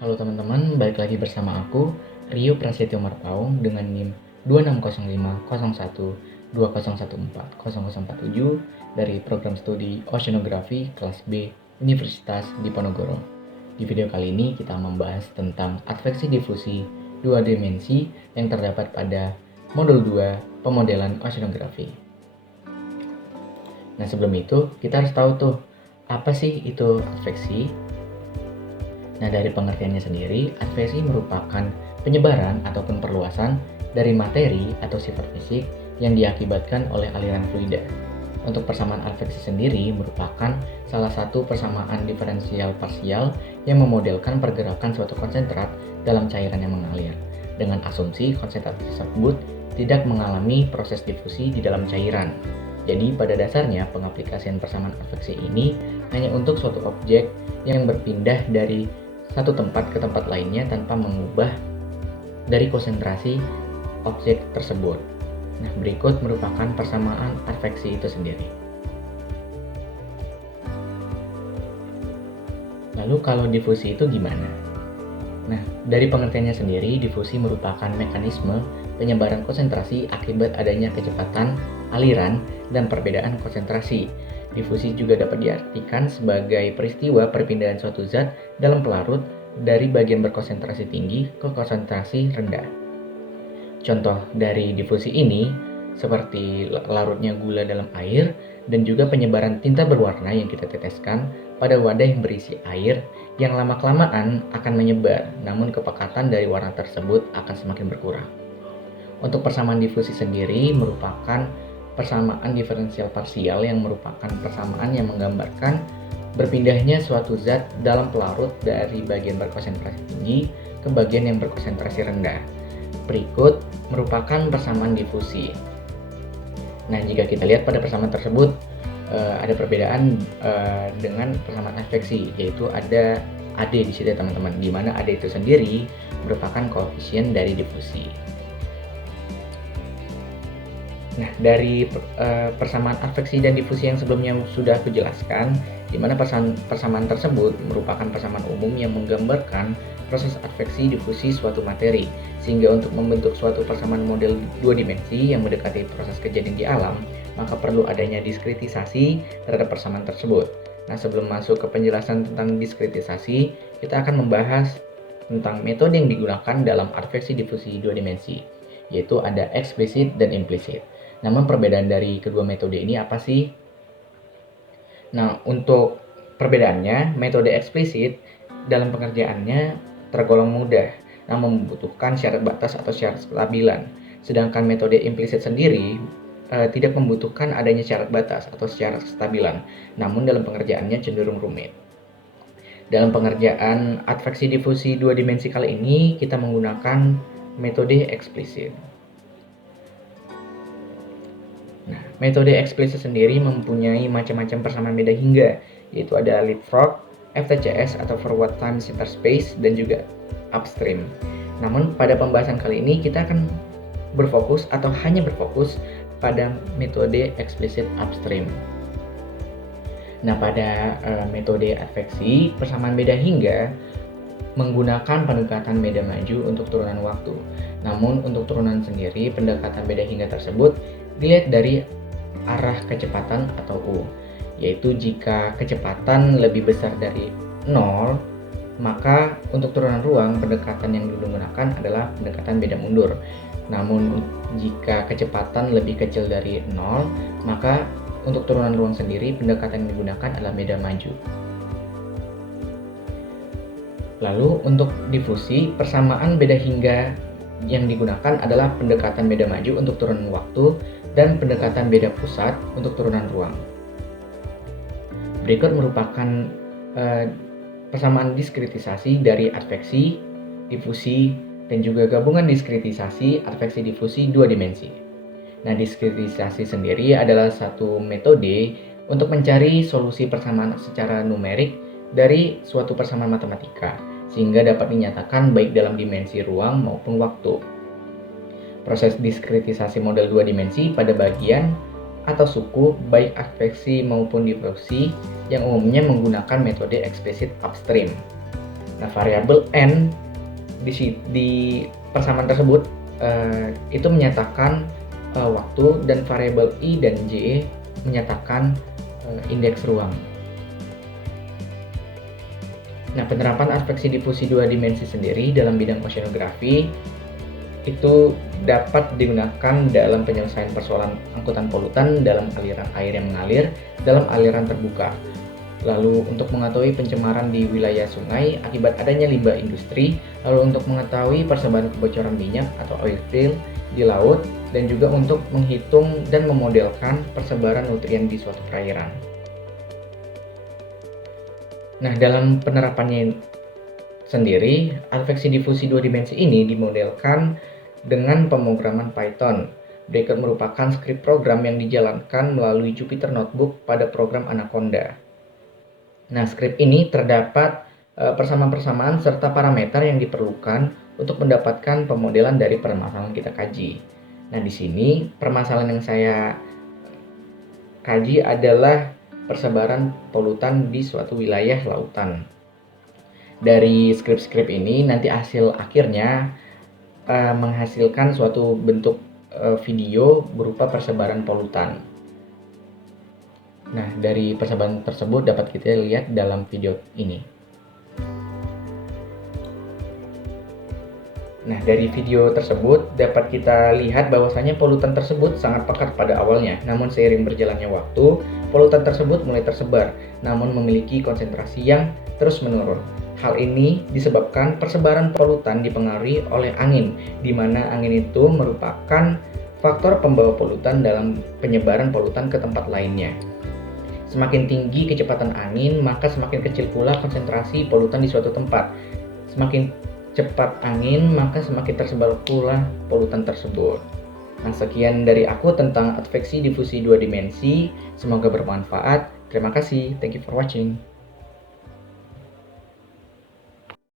Halo teman-teman, balik lagi bersama aku, Rio Prasetyo Marpaung dengan NIM 26050120140047 dari program studi Oceanografi kelas B Universitas Diponegoro. Di video kali ini kita membahas tentang adveksi difusi dua dimensi yang terdapat pada modul 2 pemodelan oceanografi. Nah, sebelum itu kita harus tahu tuh, apa sih itu adveksi? Nah, dari pengertiannya sendiri, adveksi merupakan penyebaran ataupun perluasan dari materi atau sifat fisik yang diakibatkan oleh aliran fluida. Untuk persamaan adveksi sendiri merupakan salah satu persamaan diferensial parsial yang memodelkan pergerakan suatu konsentrat dalam cairan yang mengalir, dengan asumsi konsentrat tersebut tidak mengalami proses difusi di dalam cairan. Jadi pada dasarnya pengaplikasian persamaan adveksi ini hanya untuk suatu objek yang berpindah dari satu tempat ke tempat lainnya tanpa mengubah dari konsentrasi objek tersebut. Nah, berikut merupakan persamaan adveksi itu sendiri. Lalu kalau difusi itu gimana? Nah, dari pengertiannya sendiri, difusi merupakan mekanisme penyebaran konsentrasi akibat adanya kecepatan aliran dan perbedaan konsentrasi. Difusi juga dapat diartikan sebagai peristiwa perpindahan suatu zat dalam pelarut dari bagian berkonsentrasi tinggi ke konsentrasi rendah. Contoh dari difusi ini seperti larutnya gula dalam air dan juga penyebaran tinta berwarna yang kita teteskan pada wadah yang berisi air yang lama-kelamaan akan menyebar, namun kepekatan dari warna tersebut akan semakin berkurang. Untuk persamaan difusi sendiri merupakan persamaan diferensial parsial yang merupakan persamaan yang menggambarkan berpindahnya suatu zat dalam pelarut dari bagian berkonsentrasi tinggi ke bagian yang berkonsentrasi rendah. Berikut merupakan persamaan difusi. Nah, jika kita lihat pada persamaan tersebut ada perbedaan dengan persamaan adveksi, yaitu ada AD di situ ya teman-teman, di mana AD itu sendiri merupakan koefisien dari difusi. Nah, dari persamaan adveksi dan difusi yang sebelumnya sudah aku jelaskan, di mana persamaan tersebut merupakan persamaan umum yang menggambarkan proses adveksi difusi suatu materi, sehingga untuk membentuk suatu persamaan model dua dimensi yang mendekati proses kejadian di alam, maka perlu adanya diskritisasi terhadap persamaan tersebut. Nah, sebelum masuk ke penjelasan tentang diskritisasi, kita akan membahas tentang metode yang digunakan dalam adveksi difusi dua dimensi, yaitu ada eksplisit dan implisit. Namun perbedaan dari kedua metode ini apa sih? Nah, untuk perbedaannya, metode eksplisit dalam pengerjaannya tergolong mudah, namun membutuhkan syarat batas atau syarat kestabilan. Sedangkan metode implisit sendiri tidak membutuhkan adanya syarat batas atau syarat kestabilan, namun dalam pengerjaannya cenderung rumit. Dalam pengerjaan adveksi difusi dua dimensi kali ini, kita menggunakan metode eksplisit. Nah, metode eksplisit sendiri mempunyai macam-macam persamaan beda hingga, yaitu ada leapfrog, FTCS atau forward time interspace, dan juga upstream. Namun pada pembahasan kali ini kita akan berfokus atau hanya berfokus pada metode eksplisit upstream. Nah, pada metode adveksi, persamaan beda hingga menggunakan pendekatan beda maju untuk turunan waktu. Namun untuk turunan sendiri, pendekatan beda hingga tersebut dilihat dari arah kecepatan atau U, yaitu jika kecepatan lebih besar dari 0, maka untuk turunan ruang pendekatan yang digunakan adalah pendekatan beda mundur. Namun jika kecepatan lebih kecil dari 0, maka untuk turunan ruang sendiri pendekatan yang digunakan adalah beda maju. Lalu untuk difusi, persamaan beda hingga yang digunakan adalah pendekatan beda maju untuk turunan waktu dan pendekatan beda pusat untuk turunan ruang. Berikut merupakan persamaan diskritisasi dari adveksi, difusi, dan juga gabungan diskritisasi adveksi difusi dua dimensi. Nah, diskritisasi sendiri adalah satu metode untuk mencari solusi persamaan secara numerik dari suatu persamaan matematika, sehingga dapat dinyatakan baik dalam dimensi ruang maupun waktu. Proses diskritisasi model dua dimensi pada bagian atau suku baik adveksi maupun difusi yang umumnya menggunakan metode eksplisit upstream. Nah, variabel n di persamaan tersebut itu menyatakan waktu, dan variabel i dan j menyatakan indeks ruang. Nah, penerapan adveksi difusi dua dimensi sendiri dalam bidang oceanografi itu dapat digunakan dalam penyelesaian persoalan angkutan polutan dalam aliran air yang mengalir dalam aliran terbuka. Lalu untuk mengetahui pencemaran di wilayah sungai akibat adanya limbah industri, lalu untuk mengetahui persebaran kebocoran minyak atau oil spill di laut, dan juga untuk menghitung dan memodelkan persebaran nutrien di suatu perairan. Nah, dalam penerapannya sendiri, adveksi difusi dua dimensi ini dimodelkan dengan pemrograman Python. Berikut merupakan skrip program yang dijalankan melalui Jupyter Notebook pada program Anaconda. Nah, skrip ini terdapat persamaan-persamaan serta parameter yang diperlukan untuk mendapatkan pemodelan dari permasalahan kita kaji. Nah, di sini permasalahan yang saya kaji adalah persebaran polutan di suatu wilayah lautan. Dari skrip-skrip ini nanti hasil akhirnya menghasilkan suatu bentuk video berupa persebaran polutan. Nah, dari persebaran tersebut dapat kita lihat dalam video ini. Nah, dari video tersebut dapat kita lihat bahwasanya polutan tersebut sangat pekat pada awalnya. Namun seiring berjalannya waktu, polutan tersebut mulai tersebar, namun memiliki konsentrasi yang terus menurun. Hal ini disebabkan persebaran polutan dipengaruhi oleh angin, di mana angin itu merupakan faktor pembawa polutan dalam penyebaran polutan ke tempat lainnya. Semakin tinggi kecepatan angin, maka semakin kecil pula konsentrasi polutan di suatu tempat. Semakin cepat angin, maka semakin tersebar pula polutan tersebut. Nah, sekian dari aku tentang adveksi difusi dua dimensi. Semoga bermanfaat. Terima kasih. Thank you for watching.